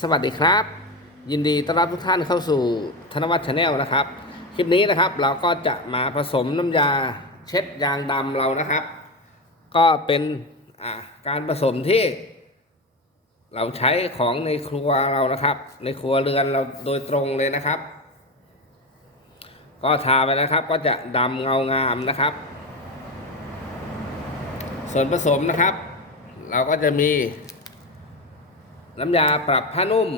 สวัสดีครับ ยินดีต้อนรับทุกท่านเข้าสู่ธนวัฒน์ชาแนลนะครับ คลิปนี้นะครับเราก็จะมาผสมน้ำยาเช็ดยางดำเรานะครับ ก็เป็นการผสมที่ เราใช้ของในครัวเรานะครับ ในครัวเรือนเราโดยตรงเลยนะครับ ก็ทาไปนะครับ ก็จะดำเงางามนะครับ ส่วนผสมนะครับ เราก็จะมี น้ำยาปรับผ้านุ่ม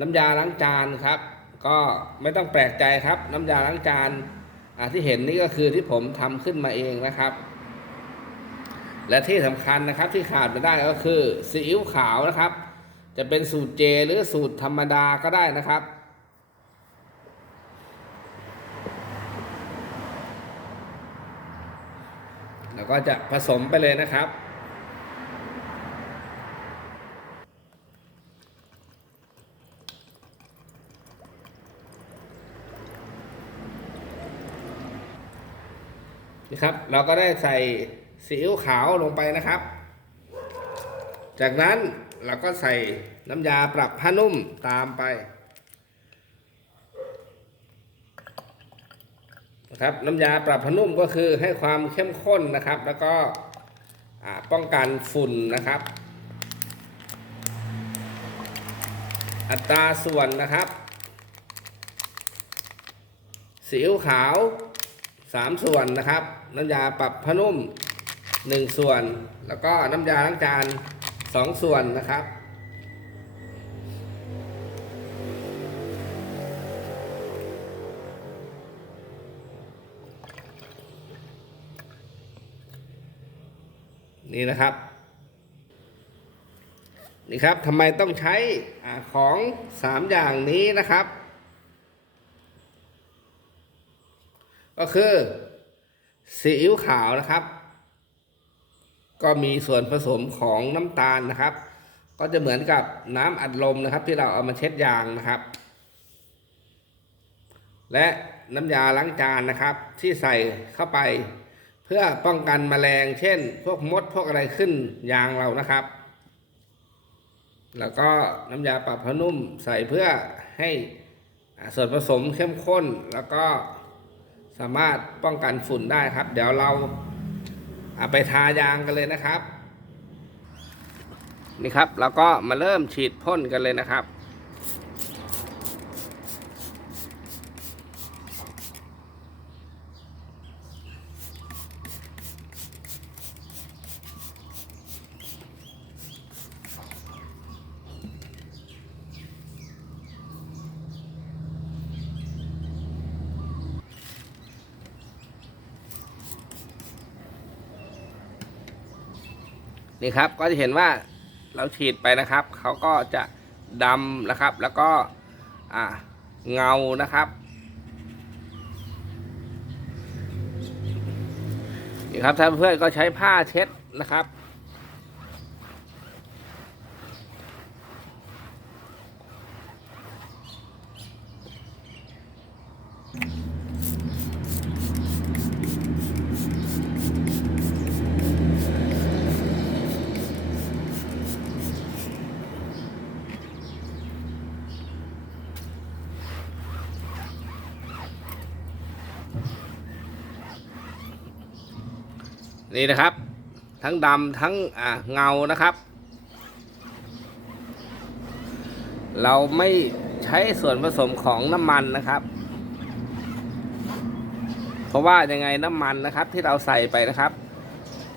น้ำยาล้างจานครับ ก็ไม่ต้องแปลกใจครับ น้ำยาล้างจานที่เห็นนี่ก็คือที่ผมทำขึ้นมาเองนะครับ และที่สำคัญนะครับที่ขาดไม่ได้ก็คือซีอิ๊วขาวนะครับ จะเป็นสูตรเจหรือสูตรธรรมดาก็ได้นะครับแล้วก็จะผสมไปเลยนะครับ นี่ครับ เราก็ได้ใส่ซีอิ๊วขาวลงไปนะครับ จากนั้นเราก็ใส่น้ำยาปรับผ้านุ่มตามไปนะครับน้ำยาปรับผ้านุ่มก็คือให้ความเข้มข้นนะครับ แล้วก็ป้องกันฝุ่นนะครับ อัตราส่วนนะครับซีอิ๊วขาว 3ส่วนนะครับ น้ำยาปรับผ้านุ่ม1ส่วน แล้วก็น้ำยาล้างจาน2ส่วนนะครับ นี่นะครับ นี่ครับทำไมต้องใช้อาของ3อย่างนี้นะครับ ก็คือซีอิ๊วขาวนะครับ ก็มีส่วนผสมของน้ำตาลนะครับ ก็จะเหมือนกับน้ำอัดลมนะครับ ที่เราเอามาเช็ดยางนะครับ และน้ำยาล้างจานนะครับ ที่ใส่เข้าไป เพื่อป้องกันแมลง เช่น พวกมดพวกอะไรขึ้นยางเรานะครับ แล้วก็น้ำยาปรับผ้านุ่มใส่เพื่อให้ส่วนผสมเข้มข้นแล้วก็ สามารถป้องกันฝุ่นได้ครับ เดี๋ยวเราเอาไปทายางกันเลยนะครับ นี่ครับเราก็มาเริ่มฉีดพ่นกันเลยนะครับ นี่ครับก็จะเห็นว่าเราฉีดไปนะครับเขาก็จะดำนะครับ แล้วก็เงานะครับนี่ครับถ้าเพื่อนก็ใช้ผ้าเช็ดนะครับ นี่นะครับ ทั้งดำทั้งเงานะครับ เราไม่ใช้ส่วนผสมของน้ำมันนะครับ เพราะว่ายังไงน้ำมันนะครับ ที่เราใส่ไปนะครับ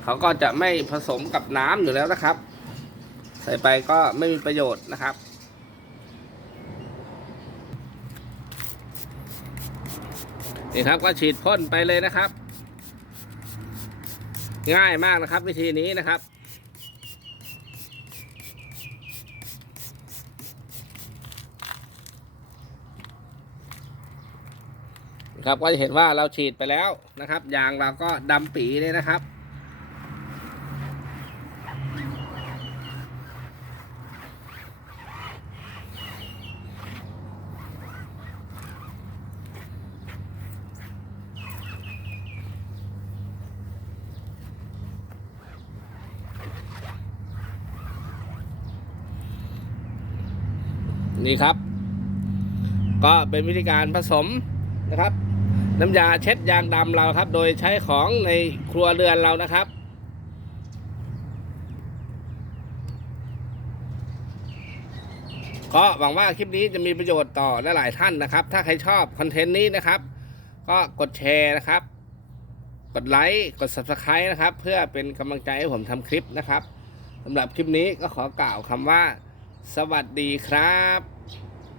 เขาก็จะไม่ผสมกับน้ำอยู่แล้วนะครับ ใส่ไปก็ไม่มีประโยชน์นะครับนี่ครับก็ฉีดพ่นไปเลยนะครับ ง่ายมากนะครับ วิธีนี้นะครับ ครับก็จะเห็นว่าเราฉีดไปแล้วนะครับยางเราก็ดำปีเลยนะครับ นี่ครับ ก็เป็นวิธีการผสมนะครับ น้ำยาเช็ดยางดำเราครับ โดยใช้ของในครัวเรือนเรานะครับก็หวังว่าคลิปนี้จะมีประโยชน์ต่อหลายๆท่านนะครับ ถ้าใครชอบคอนเทนต์นี้นะครับ ก็กดแชร์นะครับ กดไลค์กด subscribe นะครับ เพื่อเป็นกำลังใจให้ผมทำคลิปนะครับสำหรับคลิปนี้ก็ขอกล่าวคำว่า สวัสดีครับ